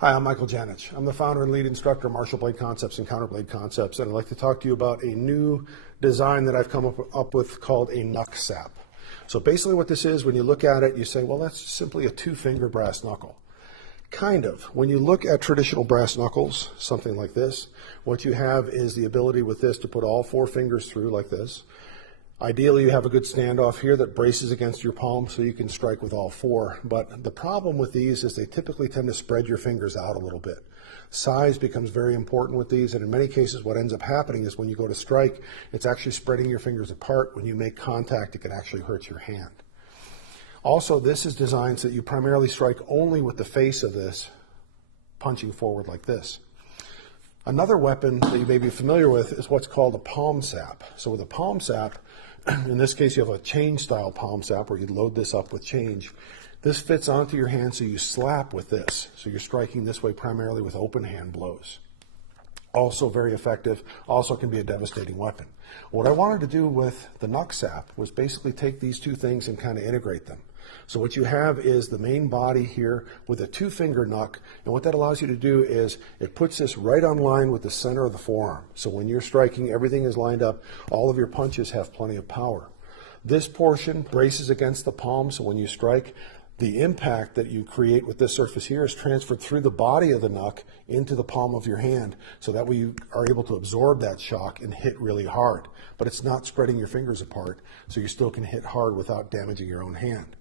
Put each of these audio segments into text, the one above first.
Hi, I'm Michael Janich. I'm the founder and lead instructor of Martial Blade Concepts and Counterblade Concepts, and I'd like to talk to you about a new design that I've come up with called a Knuck-SLAP. So basically what this is, when you look at it, you say, well, that's simply a two-finger brass knuckle. Kind of. When you look at traditional brass knuckles, something like this, what you have is the ability with this to put all four fingers through like this. Ideally, you have a good standoff here that braces against your palm so you can strike with all four. But the problem with these is they typically tend to spread your fingers out a little bit. Size becomes very important with these, and in many cases what ends up happening is when you go to strike, it's actually spreading your fingers apart. When you make contact, it can actually hurt your hand. Also, this is designed so that you primarily strike only with the face of this, punching forward like this. Another weapon that you may be familiar with is what's called a palm sap. So with a palm sap, in this case you have a change style palm sap where you load this up with change. This fits onto your hand, so you slap with this. So you're striking this way primarily with open hand blows. Also very effective, also can be a devastating weapon. What I wanted to do with the Knuck-SLAP was basically take these two things and kind of integrate them. So what you have is the main body here with a two-finger knuck, and what that allows you to do is it puts this right on line with the center of the forearm. So when you're striking, everything is lined up, all of your punches have plenty of power. This portion braces against the palm, so when you strike, the impact that you create with this surface here is transferred through the body of the knuck into the palm of your hand, so that way you are able to absorb that shock and hit really hard. But it's not spreading your fingers apart, so you still can hit hard without damaging your own hand.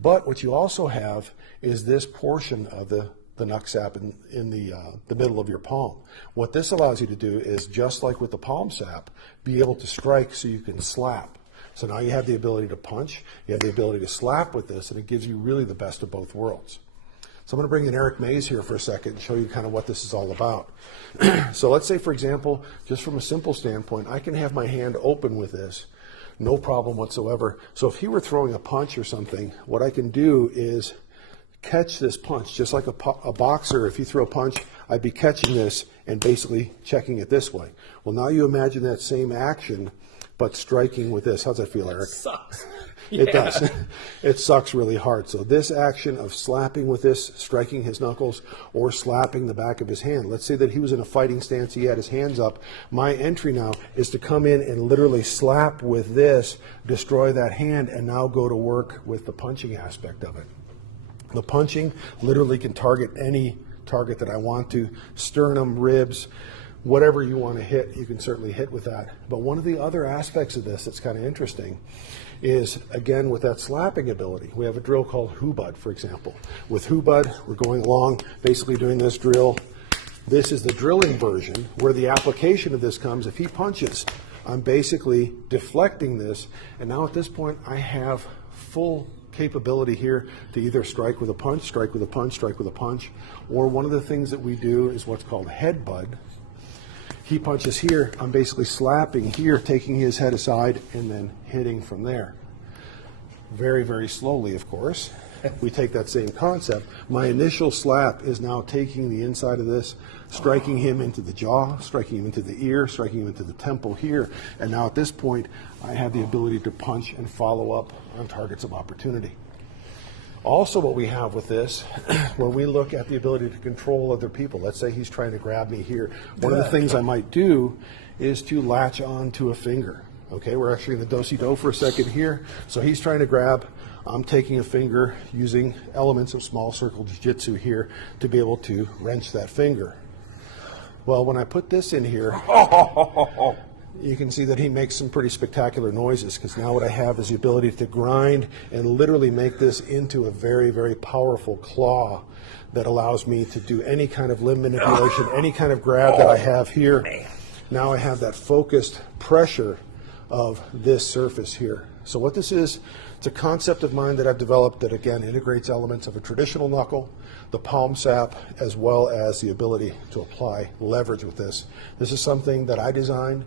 But what you also have is this portion of the Knuck-SLAP in the middle of your palm. What this allows you to do is, just like with the palm sap, be able to strike so you can slap. So now you have the ability to punch, you have the ability to slap with this, and it gives you really the best of both worlds. So I'm going to bring in Eric Mays here for a second and show you kind of what this is all about. So let's say, for example, just from a simple standpoint, I can have my hand open with this, no problem whatsoever. So if he were throwing a punch or something, what I can do is catch this punch, just like a boxer. If you throw a punch, I'd be catching this and basically checking it this way. Well, now you imagine that same action, but striking with this. How's that feel, Eric? It sucks. It does. It sucks really hard. So this action of slapping with this, striking his knuckles, or slapping the back of his hand. Let's say that he was in a fighting stance, he had his hands up. My entry now is to come in and literally slap with this, destroy that hand, and now go to work with the punching aspect of it. The punching literally can target any target that I want to, sternum, ribs, whatever you want to hit, you can certainly hit with that. But one of the other aspects of this that's kind of interesting is, again, with that slapping ability. We have a drill called Hubud, for example. With Hubud, we're going along, basically doing this drill. This is the drilling version, where the application of this comes. If he punches, I'm basically deflecting this, and now at this point, I have full capability here to either strike with a punch, strike with a punch, strike with a punch, or one of the things that we do is what's called headbutt. He punches here, I'm basically slapping here, taking his head aside, and then hitting from there. Very, very slowly, of course. We take that same concept. My initial slap is now taking the inside of this, striking him into the jaw, striking him into the ear, striking him into the temple here, and now at this point, I have the ability to punch and follow up on targets of opportunity. Also, what we have with this, when we look at the ability to control other people, let's say he's trying to grab me here, one of the things I might do is to latch on to a finger. Okay, we're actually in the do-si-do for a second here. So he's trying to grab, I'm taking a finger using elements of small circle jiu-jitsu here to be able to wrench that finger. Well, when I put this in here, you can see that he makes some pretty spectacular noises, because now what I have is the ability to grind and literally make this into a very, very powerful claw that allows me to do any kind of limb manipulation, any kind of grab that I have here. Now I have that focused pressure of this surface here. So what this is, it's a concept of mine that I've developed that, again, integrates elements of a traditional knuckle, the palm sap, as well as the ability to apply leverage with this. This is something that I designed.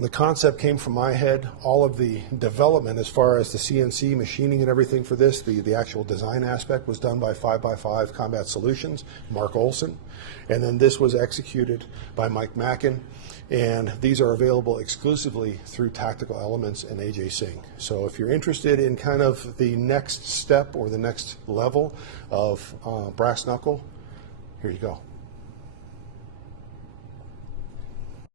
The concept came from my head. All of the development as far as the CNC machining and everything for this, the actual design aspect was done by 5x5 Combat Solutions, Mark Olson. And then this was executed by Mike Mackin. And these are available exclusively through Tactical Elements and AJ Singh. So if you're interested in kind of the next step or the next level of brass knuckle, here you go.